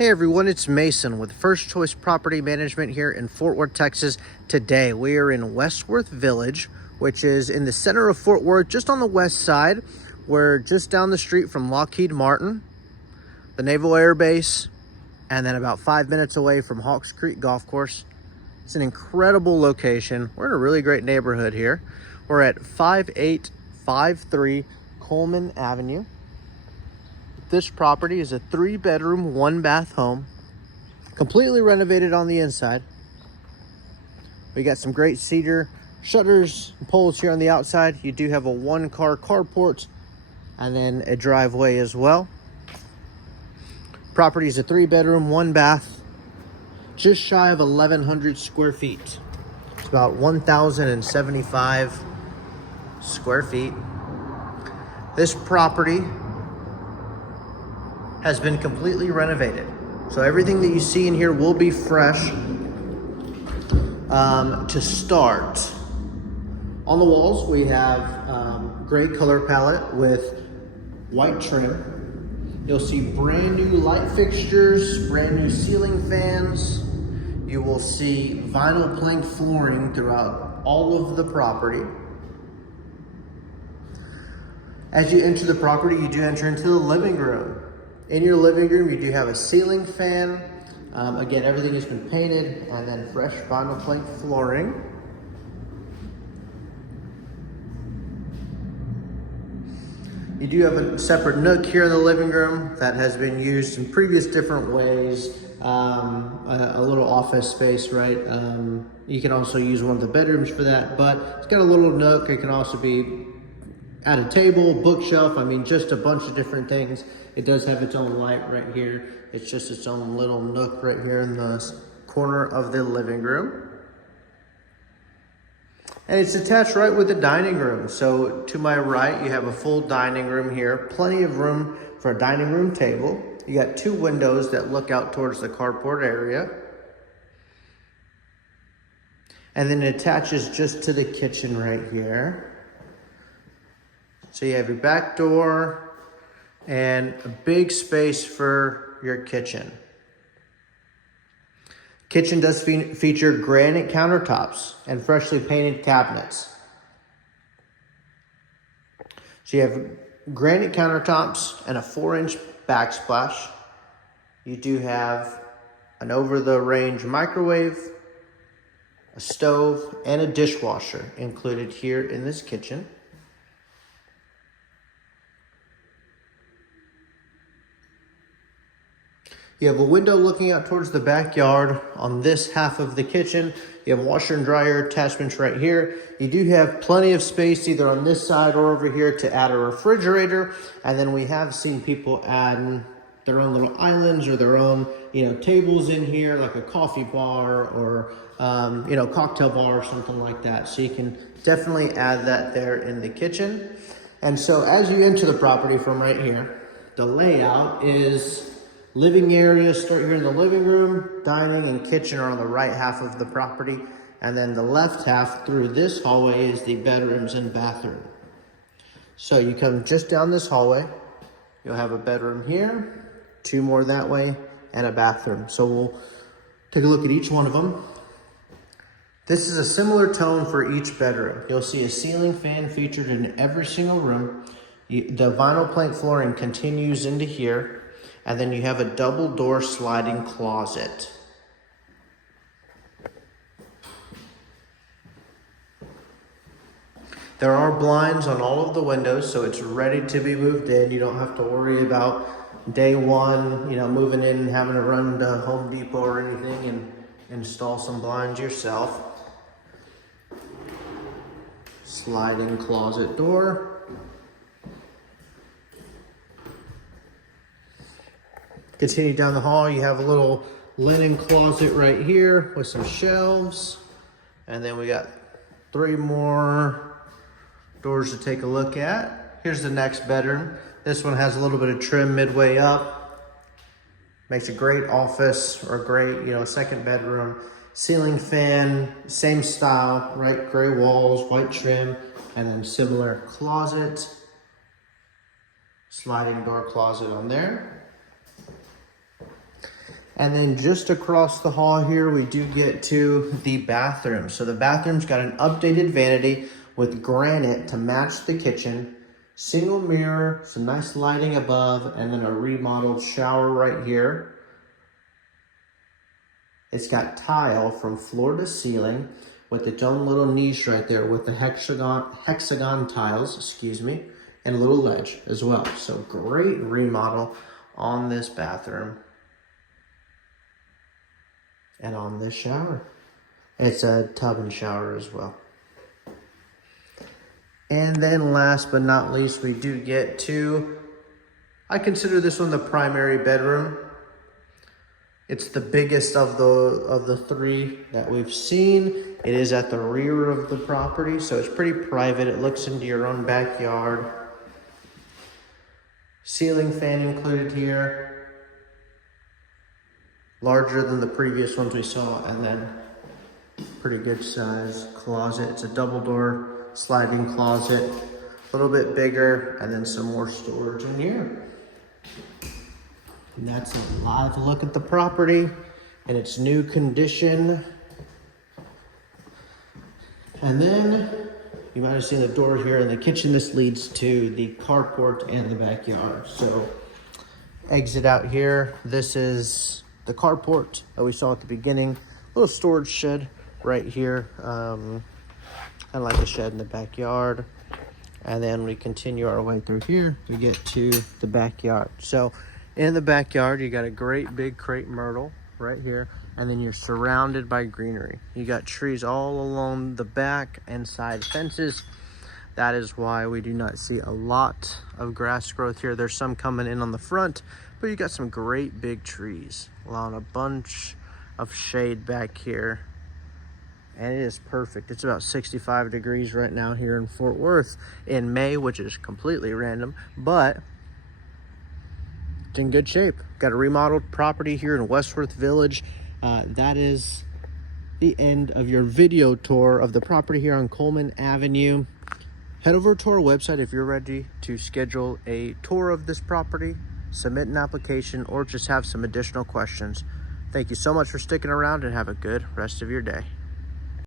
Hey everyone, it's Mason with First Choice Property Management here in Fort Worth, Texas. Today we are in Westworth Village, which is in the center of Fort Worth, just on the west side. We're just down the street from Lockheed Martin, the Naval Air Base, and then about 5 minutes away from Hawks Creek Golf Course. It's an incredible location. We're in a really great neighborhood here. We're at 5853 Coleman Avenue. This property is a 3-bedroom, 1-bath home, completely renovated on the inside. We got some great cedar shutters and poles here on the outside. You do have a 1-car carport and then a driveway as well. Property is a 3-bedroom, 1-bath, just shy of 1,100 square feet. It's about 1,075 square feet. This property has been completely renovated. So everything that you see in here will be fresh to start. On the walls, we have gray color palette with white trim. You'll see brand new light fixtures, brand new ceiling fans. You will see vinyl plank flooring throughout all of the property. As you enter the property, you do enter into the living room. In your living room, you do have a ceiling fan. Again, everything has been painted, and then fresh vinyl plank flooring. You do have a separate nook here in the living room that has been used in previous different ways. A little office space, right? You can also use one of the bedrooms for that, but it's got a little nook. It can also be at a table, bookshelf, I mean, just a bunch of different things. It does have its own light right here. It's just its own little nook right here in the corner of the living room. And it's attached right with the dining room. So to my right, you have a full dining room here. Plenty of room for a dining room table. You got 2 windows that look out towards the carport area. And then it attaches just to the kitchen right here. So you have your back door and a big space for your kitchen. Kitchen does feature granite countertops and freshly painted cabinets. So you have granite countertops and a 4-inch backsplash. You do have an over-the-range microwave, a stove, and a dishwasher included here in this kitchen. You have a window looking out towards the backyard on this half of the kitchen. You have washer and dryer attachments right here. You do have plenty of space either on this side or over here to add a refrigerator. And then we have seen people add their own little islands or their own, tables in here, like a coffee bar or, cocktail bar or something like that. So you can definitely add that there in the kitchen. And so as you enter the property from right here, the layout is living areas start here in the living room, dining and kitchen are on the right half of the property, and then the left half through this hallway is the bedrooms and bathroom. So you come just down this hallway, you'll have a bedroom here, 2 more that way, and a bathroom. So we'll take a look at each one of them. This is a similar tone for each bedroom. You'll see a ceiling fan featured in every single room. The vinyl plank flooring continues into here. And then you have a double door sliding closet. There are blinds on all of the windows, so it's ready to be moved in. You don't have to worry about day one, moving in and having to run to Home Depot or anything and install some blinds yourself. Sliding closet door. Continue down the hall, you have a little linen closet right here with some shelves. And then we got 3 more doors to take a look at. Here's the next bedroom. This one has a little bit of trim midway up. Makes a great office or a great, second bedroom. Ceiling fan, same style, right? Gray walls, white trim, and then similar closet. Sliding door closet on there. And then just across the hall here, we do get to the bathroom. So the bathroom's got an updated vanity with granite to match the kitchen, single mirror, some nice lighting above, and then a remodeled shower right here. It's got tile from floor to ceiling with its own little niche right there with the hexagon tiles, excuse me, and a little ledge as well. So great remodel on this bathroom and on this shower. It's a tub and shower as well. And then last but not least, we do get to, I consider this one the primary bedroom. It's the biggest of the three that we've seen. It is at the rear of the property, so it's pretty private. It looks into your own backyard. Ceiling fan included here. Larger than the previous ones we saw, and then pretty good size closet. It's a double door sliding closet, a little bit bigger, and then some more storage in here. And that's a live look at the property in its new condition. And then you might have seen the door here in the kitchen. This leads to the carport and the backyard. So exit out here. This is the carport that we saw at the beginning. A little storage shed right here. Kind of like a shed in the backyard. And then we continue our way through here. We get to the backyard. So in the backyard, you got a great big crepe myrtle right here, and then you're surrounded by greenery. You got trees all along the back and side fences. That is why we do not see a lot of grass growth here. There's some coming in on the front, but you got some great big trees, allowing a bunch of shade back here. And it is perfect. It's about 65 degrees right now here in Fort Worth in May, which is completely random, but it's in good shape. Got a remodeled property here in Westworth Village. That is the end of your video tour of the property here on Coleman Avenue. Head over to our website if you're ready to schedule a tour of this property, submit an application, or just have some additional questions. Thank you so much for sticking around and have a good rest of your day.